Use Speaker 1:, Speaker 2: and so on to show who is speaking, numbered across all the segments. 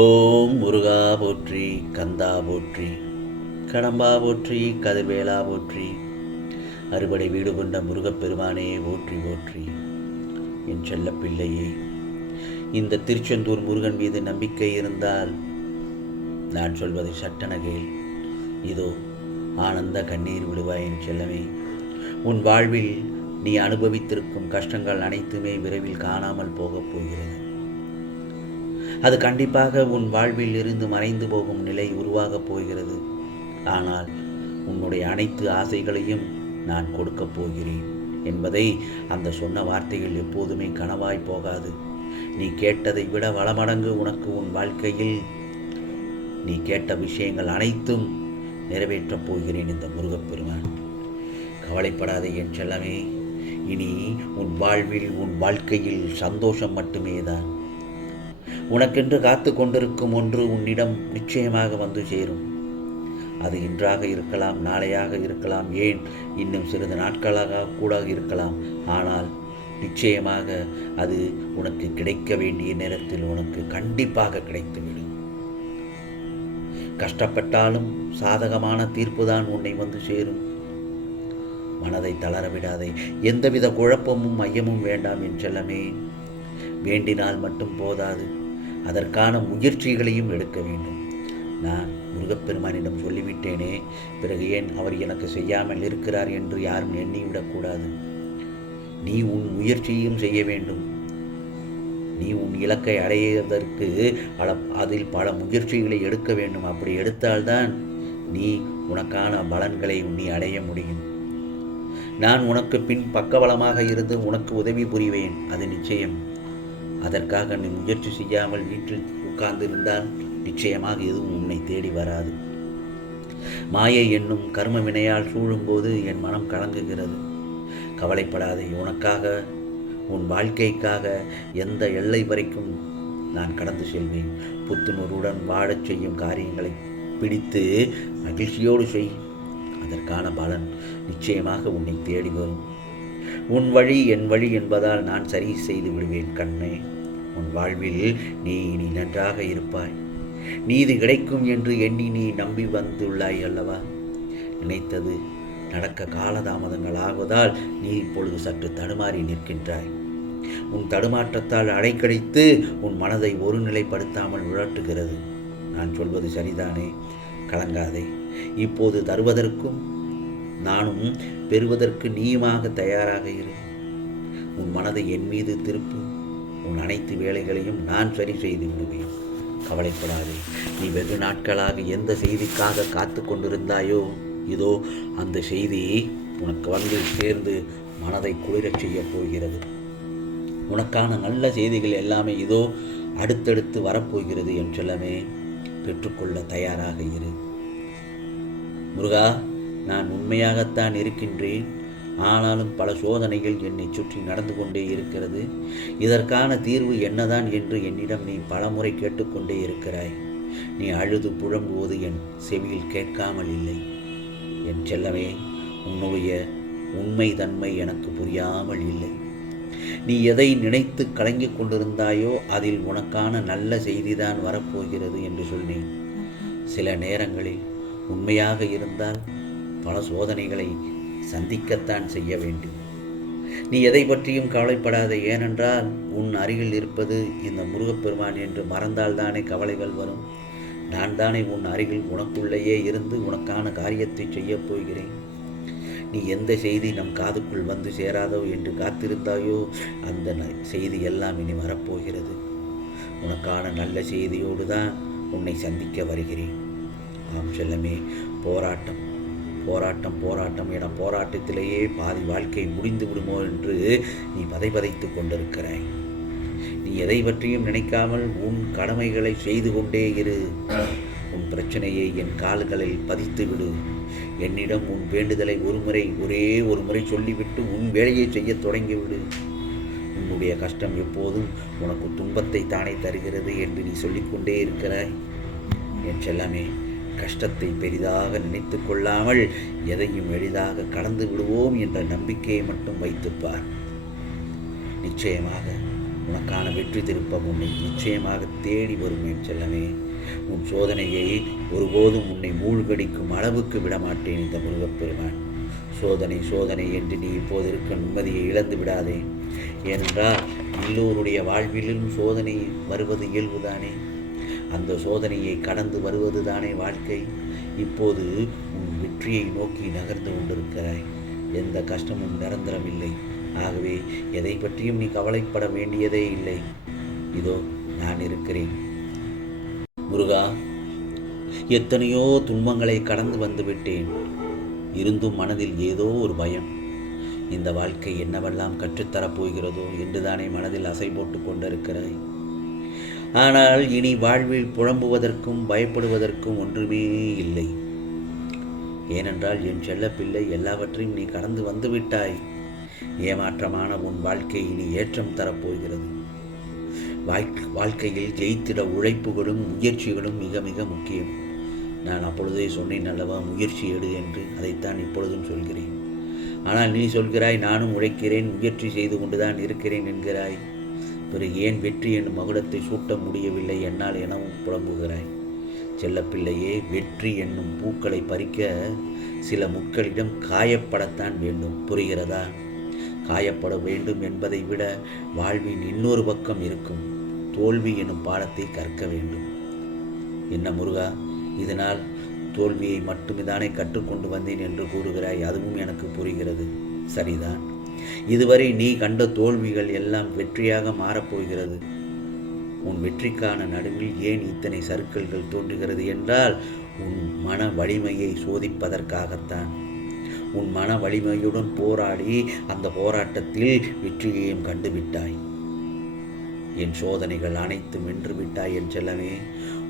Speaker 1: ஓம் முருகா போற்றி கந்தா போற்றி கடம்பா போற்றி கதிர்வேலா போற்றி அறுபடை வீடு கொண்ட முருகப்பெருமானே போற்றி போற்றி. என் செல்ல பிள்ளையே இந்த திருச்செந்தூர் முருகன் மீது நம்பிக்கை இருந்தால் நான் சொல்வதை சட்டென கேள். இதோ ஆனந்த கண்ணீர் விடுவாய் என் செல்லமே. உன் வாழ்வில் நீ அனுபவித்திருக்கும் கஷ்டங்கள் அனைத்துமே விரைவில் காணாமல் போகப் போகிறது. அது கண்டிப்பாக உன் வாழ்வில் இருந்து மறைந்து போகும் நிலை உருவாகப் போகிறது. ஆனால் உன்னுடைய அனைத்து ஆசைகளையும் நான் கொடுக்கப் போகிறேன் என்பதை அந்த சொன்ன வார்த்தைகள் எப்போதுமே கனவாய் போகாது. நீ கேட்டதை விட வளமடங்கு உனக்கு உன் வாழ்க்கையில் நீ கேட்ட விஷயங்கள் அனைத்தும் நிறைவேற்றப் போகிறேன் இந்த முருகப்பெருமான். கவலைப்படாதே என் செல்லமே இனி உன் வாழ்வில் உன் வாழ்க்கையில் சந்தோஷம் மட்டுமே தான் உனக்கென்று காத்து கொண்டிருக்கும் ஒன்று உன்னிடம் நிச்சயமாக வந்து சேரும். அது இன்றாக இருக்கலாம் நாளையாக இருக்கலாம் ஏன்? இன்னும் சிறிது நாட்களாக கூட இருக்கலாம். ஆனால் நிச்சயமாக அது உனக்கு கிடைக்க வேண்டிய நேரத்தில் உனக்கு கண்டிப்பாக கிடைத்துவிடும். கஷ்டப்பட்டாலும் சாதகமான தீர்ப்புதான் உன்னை வந்து சேரும். மனதை தளர விடாதே. எந்தவித குழப்பமும் ஐயமும் வேண்டாம் என்றெல்லாமே வேண்டினால் மட்டும் போதாது. அதற்கான முயற்சிகளையும் எடுக்க வேண்டும். நான் முருகப்பெருமானிடம் சொல்லிவிட்டேனே பிறகு ஏன் அவர் எனக்கு செய்யாமல் இருக்கிறார் என்று யாரும் எண்ணிவிடக்கூடாது. நீ உன் முயற்சியும் செய்ய வேண்டும். நீ உன் இலக்கை அடைவதற்கு அதில் பல முயற்சிகளை எடுக்க வேண்டும். அப்படி எடுத்தால்தான் நீ உனக்கான பலன்களை நீ அடைய முடியும். நான் உனக்கு பின் பக்கபலமாக இருந்து உனக்கு உதவி புரிவேன். அது நிச்சயம். அதற்காக நீ முயற்சி செய்யாமல் வீட்டில் உட்கார்ந்திருந்தால் நிச்சயமாக எதுவும் உன்னை தேடி வராது. மாயை என்னும் கர்ம வினையால் சூழும்போது என் மனம் கலங்குகிறது. கவலைப்படாதே உனக்காக உன் வாழ்க்கைக்காக எந்த எல்லை வரைக்கும் நான் கடந்து செல்வேன். புத்துணர்வுடன் வாழச் செய்யும் காரியங்களை பிடித்து மகிழ்ச்சியோடு செய். அதற்கான பலன் நிச்சயமாக உன்னை தேடி வரும். உன் வழி என் வழி என்பதால் நான் சரி செய்து விடுவேன் கண்ணே. உன் வாழ்வில் நீ இனி நன்றாக இருப்பாய். நீதி கிடைக்கும் என்று எண்ணி நீ நம்பி வந்துள்ளாய் அல்லவா? நினைத்தது நடக்க காலதாமதங்கள் ஆவதால் நீ இப்பொழுது சற்று தடுமாறி நிற்கின்றாய். உன் தடுமாற்றத்தால் அடைக்கடித்து உன் மனதை ஒருநிலைப்படுத்தாமல் உழட்டுகிறது. நான் சொல்வது சரிதானே? கலங்காதே. இப்போது தருவதற்கும் நானும் பெறுவதற்கு நீயுமாக தயாராக இரு. உன் மனதை என் மீது திருப்பு. உன் அனைத்து வேலைகளையும் நான் சரி செய்து விடுவேன். கவலைப்படாதே. நீ வெகு நாட்களாக எந்த செய்திக்காக காத்து கொண்டிருந்தாயோ இதோ அந்த செய்தி உனக்கு வந்து சேர்ந்து மனதை குளிரச் செய்யப் போகிறது. உனக்கான நல்ல செய்திகள் எல்லாமே இதோ அடுத்தடுத்து வரப்போகிறது என்றெல்லாமே பெற்றுக்கொள்ள தயாராக இரு. முருகா நான் உண்மையாகத்தான் இருக்கின்றேன். ஆனாலும் பல சோதனைகள் என்னை சுற்றி நடந்து கொண்டே இருக்கிறது. இதற்கான தீர்வு என்னதான் என்று என்னிடம் நீ பலமுறை கேட்டுக்கொண்டே இருக்கிறாய். நீ அழுது புழம்புவது என் செவியில் கேட்காமல் இல்லை. என் செல்லமே உன்னுடைய உண்மை தன்மை எனக்கு புரியாமல் இல்லை. நீ எதை நினைத்து கலங்கிக் கொண்டிருந்தாயோ அதில் உனக்கான நல்ல செய்திதான் வரப்போகிறது என்று சொன்னேன். சில நேரங்களில் உண்மையாக இருந்தால் பல சோதனைகளை சந்திக்கத்தான் செய்ய வேண்டும். நீ எதை பற்றியும் கவலைப்படாத. ஏனென்றால் உன் அருகில் இருப்பது இந்த முருகப்பெருமான் என்று மறந்தால்தானே கவலைகள் வரும். நான் தானே உன் அருகில் உனக்குள்ளேயே இருந்து உனக்கான காரியத்தை செய்யப் போகிறேன். நீ எந்த செய்தி நம் காதுக்குள் வந்து சேராதோ என்று காத்திருந்தாயோ அந்த செய்தி எல்லாம் இனி வரப்போகிறது. உனக்கான நல்ல செய்தியோடு தான் உன்னை சந்திக்க வருகிறேன். ஆம் செல்லமே போராட்டம். போராட்டம் போராட்டம் என போராட்டத்திலேயே பாதி வாழ்க்கை முடிந்து விடுமோ என்று நீ பதைபதைத்து கொண்டிருக்கிறாய். நீ எதை பற்றியும் நினைக்காமல் உன் கடமைகளை செய்து கொண்டே இரு. உன் பிரச்சனையை என் கால்களில் பதித்து விடு. என்னிடம் உன் வேண்டுதலை ஒருமுறை ஒரே ஒரு முறை சொல்லிவிட்டு உன் வேலையை செய்யத் தொடங்கிவிடு உன்னுடைய கஷ்டம் எப்போதும் உனக்கு துன்பத்தை தானே தருகிறது என்று நீ சொல்லிக்கொண்டே இருக்கிறாய். என் செல்லமே கஷ்டத்தை பெரிதாக நினைத்து கொள்ளாமல் எதையும் எளிதாக கடந்து விடுவோம் என்ற நம்பிக்கையை மட்டும் வைத்துப்பார் நிச்சயமாக உனக்கான வெற்றி திருப்பம் உன்னை நிச்சயமாக தேடி வரும் என் செல்லமே. உன் சோதனையை ஒருபோதும் உன்னை மூழ்கடிக்கும் அளவுக்கு விடமாட்டேன் இந்த முருகப்பெருமான். சோதனை சோதனை என்று நீ இப்போது இருக்க நிம்மதியை இழந்து விடாதே. ஏனென்றால் எல்லோருடைய வாழ்விலும் சோதனை வருவது இயல்புதானே. அந்த சோதனையை கடந்து வருவதுதானே வாழ்க்கை? இப்போது உன் வெற்றியை நோக்கி நகர்ந்து கொண்டிருக்கிறாய். எந்த கஷ்டமும் நிரந்தரமில்லை. ஆகவே எதை பற்றியும் நீ கவலைப்பட வேண்டியதே இல்லை. இதோ நான் இருக்கிறேன். முருகா எத்தனையோ துன்பங்களை கடந்து வந்து விட்டேன். இருந்தும் மனதில் ஏதோ ஒரு பயம். இந்த வாழ்க்கை என்னவெல்லாம் கற்றுத்தரப் போகிறதோ என்றுதானே மனதில் அசை போட்டு கொண்டிருக்கிறாய். ஆனால் இனி வாழ்வில் புழம்புவதற்கும் பயப்படுவதற்கும் ஒன்றுமே இல்லை. ஏனென்றால் என் செல்லப்பிள்ளை எல்லாவற்றையும் நீ கடந்து வந்துவிட்டாய். ஏமாற்றமான உன் வாழ்க்கை இனி ஏற்றம் தரப்போகிறது. வாழ்க்கையில் ஜெயித்திட உழைப்புகளும் முயற்சிகளும் மிக மிக முக்கியம். நான் அப்பொழுதே சொன்னேன் அல்லவா முயற்சி எடு என்று. அதைத்தான் இப்பொழுதும் சொல்கிறேன். ஆனால் நீ சொல்கிறாய் நானும் உழைக்கிறேன் முயற்சி செய்து கொண்டுதான் இருக்கிறேன் என்கிறாய். பிறகு ஏன் வெற்றி என்னும் மகுடத்தை சூட்ட முடியவில்லை என்னால் எனவும் புலம்புகிறாய்? செல்லப்பிள்ளையே வெற்றி என்னும் பூக்களை பறிக்க சில முக்களிடம் காயப்படத்தான் வேண்டும். புரிகிறதா? காயப்பட வேண்டும் என்பதை விட வாழ்வின் இன்னொரு பக்கம் இருக்கும். தோல்வி எனும் பாடத்தை கற்க வேண்டும். என்ன முருகா இதனால் தோல்வியை மட்டுமே தானே கற்றுக்கொண்டு வந்தேன் என்று கூறுகிறாய்? அதுவும் எனக்கு புரிகிறது. சரிதான். இதுவரை நீ கண்ட தோல்விகள் எல்லாம் வெற்றியாக மாறப்போகிறது. உன் வெற்றிக்கான நடுவில் ஏன் இத்தனை சறுக்கல்கள் தோன்றுகிறது என்றால் உன் மன வலிமையை சோதிப்பதற்காகத்தான். உன் மன வலிமையுடன் போராடி அந்த போராட்டத்தில் வெற்றியையும் கண்டுவிட்டாய். என் சோதனைகள் அனைத்தும் வென்று விட்டாய் என் செல்லமே.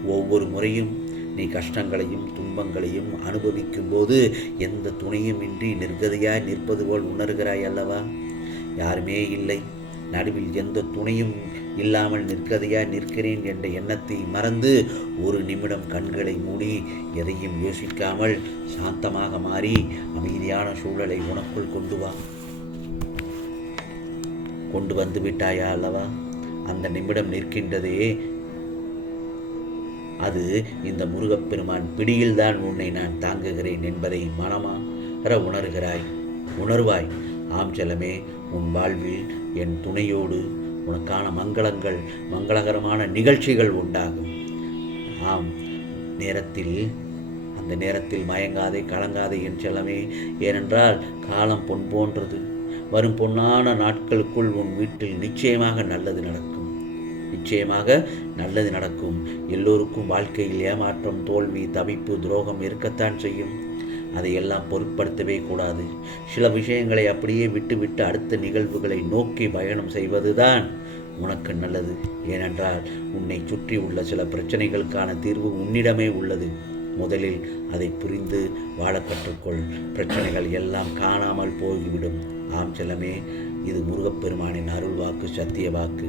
Speaker 1: ஒவ்வொரு முறையும் நீ கஷ்டங்களையும் துன்பங்களையும் அனுபவிக்கும் போது எந்த துணையும் இன்றி நிர்கதையாய் நிற்பது போல் உணர்கிறாய் அல்லவா? யாருமே இல்லை. நடுவில் எந்த துணையும் இல்லாமல் நிற்கதையாய் நிற்கிறேன் என்ற எண்ணத்தை மறந்து ஒரு நிமிடம் கண்களை மூடி எதையும் யோசிக்காமல் சாந்தமாக மாறி அமைதியான சூழலை உனக்குள் கொண்டு வா. கொண்டு வந்து விட்டாயா அல்லவா? அந்த நிமிடம் நிற்கின்றதே அது இந்த முருகப்பெருமான் பிடியில்தான் உன்னை நான் தாங்குகிறேன் என்பதை மனமாற உணர்கிறாய். உணர்வாய். ஆம் செல்லமே உன் வாழ்வில் என் துணையோடு உனக்கான மங்களங்கள் மங்களகரமான நிகழ்ச்சிகள் உண்டாகும். ஆம் நேரத்தில் அந்த நேரத்தில் மயங்காதே கலங்காதே என் செல்லமே. ஏனென்றால் காலம் பொன் போன்றது. வரும் பொன்னான நாட்களுக்குள் உன் வீட்டில் நிச்சயமாக நல்லது நடக்கும். நிச்சயமாக நல்லது நடக்கும். எல்லோருக்கும் வாழ்க்கையில் ஏமாற்றம் தோல்வி தவிப்பு துரோகம் இருக்கத்தான் செய்யும். அதையெல்லாம் பொருட்படுத்தவே கூடாது. சில விஷயங்களை அப்படியே விட்டுவிட்டு அடுத்த நிகழ்வுகளை நோக்கி பயணம் செய்வதுதான் உனக்கு நல்லது. ஏனென்றால் உன்னை சுற்றி உள்ள சில பிரச்சனைகளுக்கான தீர்வு உன்னிடமே உள்ளது. முதலில் அதை புரிந்து வாழ கற்றுக்கொள். பிரச்சனைகள் எல்லாம் காணாமல் போய்விடும். ஆம் செல்லமே இது முருகப்பெருமானின் அருள் வாக்கு சத்திய வாக்கு.